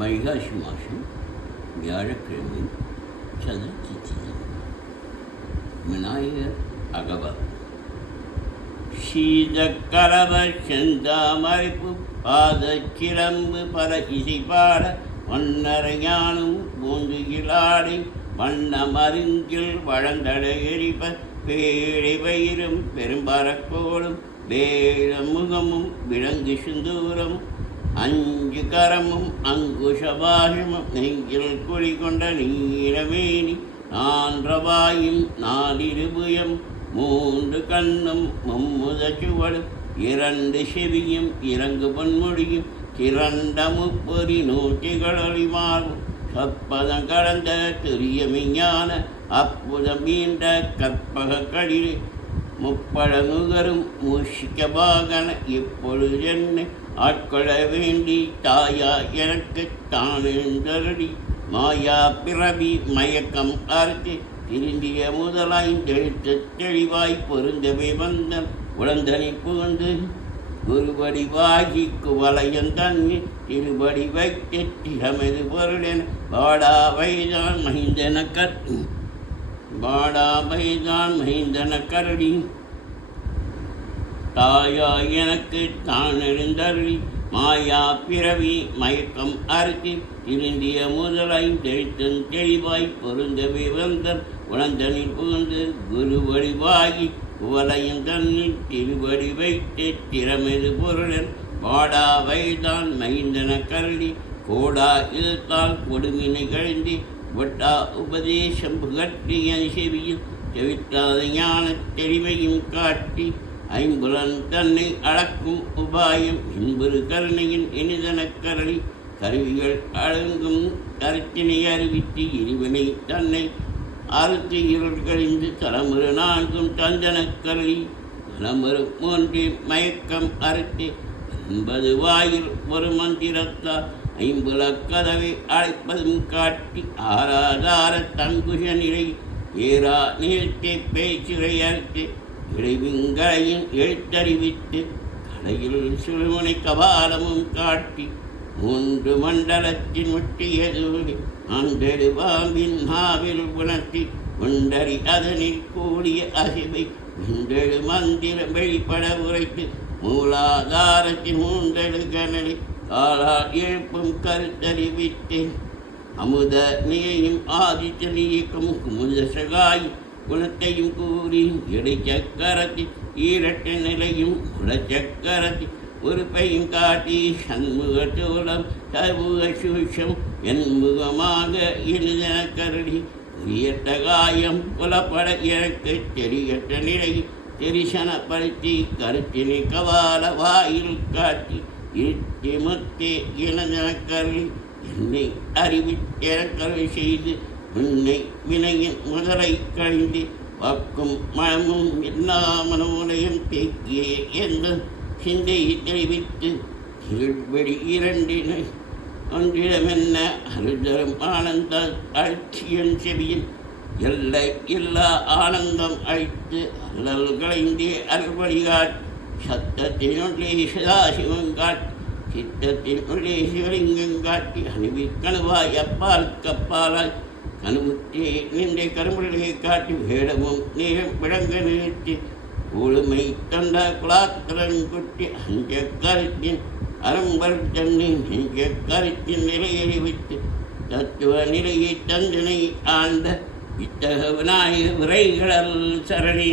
வைகாசி மாதம் வியாழக்கிழமை சதுர்த்தி விநாயகர் அகவல். சீதக்கரவ செந்தாமரைப்பு பாத சிலம்பு பல இசைப்பாட வண்ணரையானும் பூந்துகிலாடை வண்ண மருங்கில் வழந்தடை எரிப்ப பேழை வயிறும் பெரும்பரக்கோடும் வேழ முகமும் விலங்கு சிந்தூரம் அஞ்சு கரமும் அங்குஷபாஷமும் நெஞ்சில் குடிகொண்ட நீலமேனி நான்றவாயும் நாலிருபுயம் மூன்று கண்ணும் மும்முத சுவடும் இரண்டு செவியும் இறங்கு பொன்மொழியும் திரண்ட முப்பொறி நூற்றிகளொளிமாறும் சொற்பதம் கடந்த துரிய விஞ்ஞான அற்புதம் மீண்ட கற்பக களிலே முப்பழ நுகரும் மூஷிக்க பாகன இப்பொழுது என்னை ஆட்கொள்ள வேண்டி தாயா எனக்கு தானெழுந்தருளி மாயா பிறவி மயக்கம் அறுத்து திருந்திய முதலாய்ந்தெழுத்து தெளிவாய் பொருந்தவே வந்தன் உடந்தனை புகுந்து குருபடி வாகி குவலையன் தன்னை திருபடி வைத்து திறமெது பொருளென பாடாவைதான் மகிந்தன கருடி தாயா எனக்கு தான் எழுந்தருளி மாயா பிறவி மயக்கம் அறுத்தி திருந்திய முதலாய் தெளித்தன் தெளிவாய் பொருந்தவே வந்தன் உணர்ந்தனில் புகுந்து குருவடி வாகி குவலையும் தன்னில் திருவடி வைத்து திறமெது பொருளன் பாடா வைதான் மகிந்தன கருடி கோடா இழுத்தால் கொடுமினை கழிந்து வட்டா உபதேசம் புகற்றிய செவியில் செவித்தாத ஞான தெளிவையும் காட்டி ஐம்புலன் தன்னை அளக்கும் உபாயம் இன்புறு கருணையின் இனிதன கரளி கருவிகள் அடங்கும் கருத்தினை அறிவித்து இருவினை தன்னை அறுத்து இருள் கழிந்து தலைமுறை நான்கும் தந்தன கரளி தலைமுறை மூன்று மயக்கம் அறுத்து 9 வாயில் ஒரு மந்திரத்தால் ஐம்புல கதவை அழைப்பதும் காட்டி ஆராதார தங்குஷ நிலை ஏரா நீழ்த்தி பேச்சுரை அறுத்து இடைவிங்களையும் எழுத்தறிவித்து கடையில் சுழுமுனை கபாலமும் காட்டி 3 மண்டலத்தின் ஒட்டியதோடு ஆண்டெடு பாம்பின் நாவில் உணர்த்தி ஒன்றறி அதனில் கூடிய அசிவை ஒன்றெழு மந்திரம் வெளிப்பட உரைத்து மூலாதாரத்தின் 3 கனலை காலால் எழுப்பும் கருத்தறிவித்தேன் அமுத நியையும் ஆதித்த நீக்கும் குமுத சகாய் குணத்தையும் கூறி இடைச்சக்கரத்தில் ஈரட்ட நிலையும் உலச்சக்கரத்தில் உறுப்பையும் காட்டி சண்முக சோளம் சமூக சூஷம் என்முகமாக இனிதன கருடி உரியட்ட காயம் புலப்பட எனக்கு தெரியட்ட நிலையில் தெரிசனப்படுத்தி கருத்தினை கவால வாயில் காட்டி இருத்தி முத்தே இனதன கருளி என்னை அறிவித்தெனக்கருள் செய்து உன்னை வினையின் முதலை கழிந்து வாக்கும் மனமும் எல்லா மனமுனையும் தேக்கியே என்ற சிந்தையை தெரிவித்து கீழ்வெளி இரண்டினை ஒன்றிடமென்ன அருதரும் ஆனந்த அழ்ச்சியன் செவியில் எல்லை இல்லா ஆனந்தம் அழித்து அல்லல் களைந்தே அருள்வழிகாட் சத்தத்தினுள்ளே சதாசிவம் காட்டி சித்தத்தின் உள்ளே சிவலிங்கம் காட்டி அணிவிற்கணுவாய் அப்பால் கப்பாலாய் கணுமுற்றே நின்ற கருமுறையை காட்டி வேடமும் நேரம் விளங்க நிறுத்தி ஊழுமை தந்த குலாத்திரன் குட்டி அஞ்ச கருத்தின் அறம்பல் தன்னை நெஞ்ச கருத்தின் நிலையை வைத்து தத்துவ நிலையை தந்தனை ஆண்ட இத்தக விநாயக விரைகளல் சரணி.